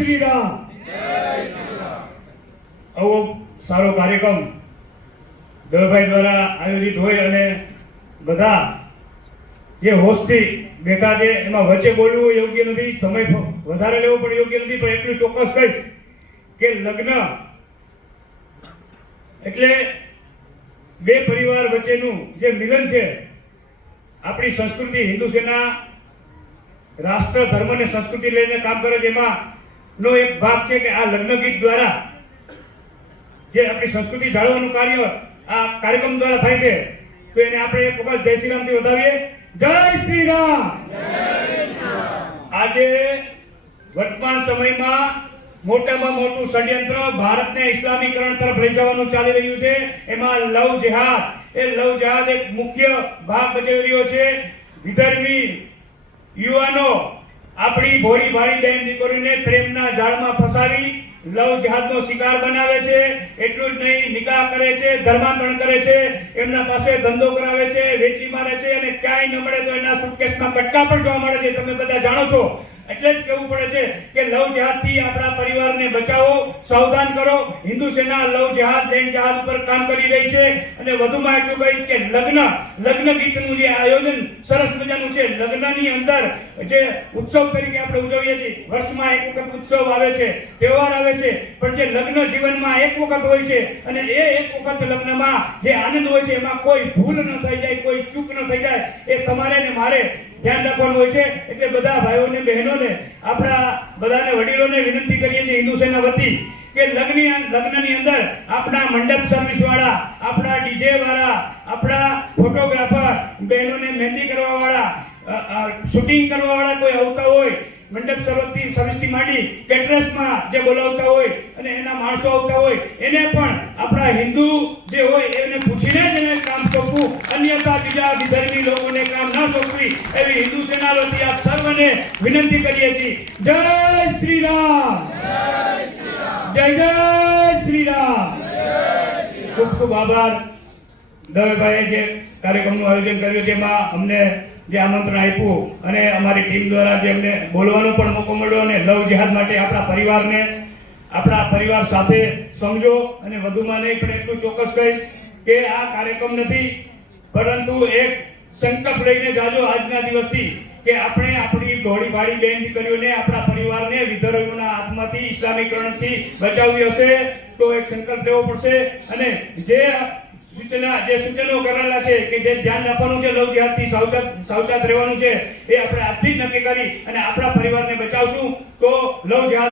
શ્રી રામ। આવો સારો કાર્યક્રમ દળભાઈ દ્વારા આયોજિત હોય અને બધા જે હોસ્ટથી બેઠા છે એમાં વચ્ચે બોલવું યોગ્ય નથી, સમય વધારે લેવો પણ યોગ્ય નથી, પણ એટલું ચોક્કસ કહીશ કે લગ્ન એટલે બે પરિવાર વચ્ચેનું જે મિલન છે। આપણી સંસ્કૃતિ હિન્દુ સેના રાષ્ટ્ર ધર્મ અને સંસ્કૃતિ લઈને કામ કરે છે, એમાં નો એક ભાગ છે કે આ લગ્ન ગીત દ્વારા જે આપણી સંસ્કૃતિ જાળવવાનું કાર્ય આ કાર્યક્રમ દ્વારા થાય છે, તો એને આપણે એક વખત જય શ્રી રામથી વધાવીએ। જય શ્રી રામ। આજે વર્તમાન સમયમાં મોટામાં મોટું ષડયંત્ર ભારતને ઇસ્લામીકરણ તરફ લઈ જવાનું ચાલી રહ્યું છે। એમાં લવ જેહાદ એક મુખ્ય ભાગ ભજવી રહ્યો છે। વિધર્મી યુવાનો આપણી ભોળી ભાળી બહેન દીકરીને પ્રેમના જાળમાં ફસાવી લવ જેહાદનો શિકાર બનાવે છે। એટલું જ નહીં, નિકાહ કરે છે, ધર્માંતરણ કરે છે, એમના પાસે ધંધો કરાવે છે, વેચી મારે છે, અને ક્યાંય ન મળે તો એના સુટકેસમાં કટકા પણ જોવા મળે છે, તમે બધા જાણો છો। એટલે જ કહેવું પડે છે કે લવ જેહાદથી આપણા પરિવારને બચાવો, સાવધાન કરો। હિન્દુ સેના લવ જેહાદ લૈંગ જેહાદ ઉપર કામ કરી રહી છે। અને વધુમાં એટલું કહીશ કે લગ્ન ગીતનું જે આયોજન સરસ મજાનું છે। લગ્નની અંદર જે ઉત્સવ તરીકે આપણે ઉજવીએ છીએ, વર્ષમાં એક વખત ઉત્સવ આવે છે, તહેવાર આવે છે, પણ જે લગ્ન જીવનમાં એક વખત હોય છે, અને એ એક વખત લગ્નમાં જે આનંદ હોય છે એમાં કોઈ ભૂલ ન થઈ જાય, કોઈ ચૂક ન થઈ જાય, એ તમારે ને મારે ધ્યાન રાખવાનું હોય છે। એટલે બધા ભાઈઓને બહેનોને આપણા બધાને વડીલોને વિનંતી કરીએ છીએ હિન્દુ સેના વતી કે લગ્નની અંદર આપણા મંડપ સર્વિસ વાળા, આપણા ડીજે વાળા, આપણા ફોટોગ્રાફર, બહેનોને મહેંદી કરવા વાળા, શૂટિંગ કરવા વાળા કોઈ આવતા હોય, મંડપ સર્વિસથી માંડી કેટરસમાં જે બોલાવતા હોય અને એના માણસો આવતા હોય, એને પણ આપણા હિન્દુ જે હોય એને પૂછીને જ એને કામ સોંપવું, અન્યથા બીજા વિધર્મી લોકોને કામ ન સોંપવી, એવી હિન્દુ સેના વતી આપ સર્વને વિનંતી કરીએ છીએ। જય શ્રી રામ। જય જય શ્રી રામ। ખૂબ ખૂબ આભાર દવેભાઈએ જે કાર્યક્રમનું આયોજન કર્યું છે, એમાં અમને જે આમંત્રણ આપ્યું અને અમારી ટીમ દ્વારા જે અમને બોલવાનો પણ મોકો મળ્યો, અને લવ જેહાદ માટે આપણા પરિવાર સાથે સમજો। અને વધુમાં નહીં પણ એટલું ચોક્કસ કહીશ કે આ કાર્યક્રમ નથી, પરંતુ એક સંકલ્પ લઈને જાજો આજના દિવસથી કે આપણે આપણી ભોળી ભાળી બહેન દીકરીઓને, આપણા પરિવારને વિધર્મીઓના હાથમાંથી ઇસ્લામીકરણથી બચાવવી હશે તો એક સંકલ્પ લેવો પડશે। અને જે સૂચનો કરેલા છે કે જે ધ્યાન રાખવાનું છે, લવ જેહાદથી સાવચેત રહેવાનું છે, એ આપણે આજથી જ નક્કી કરી અને આપણા પરિવારને બચાવશું તો લવ જેહાદ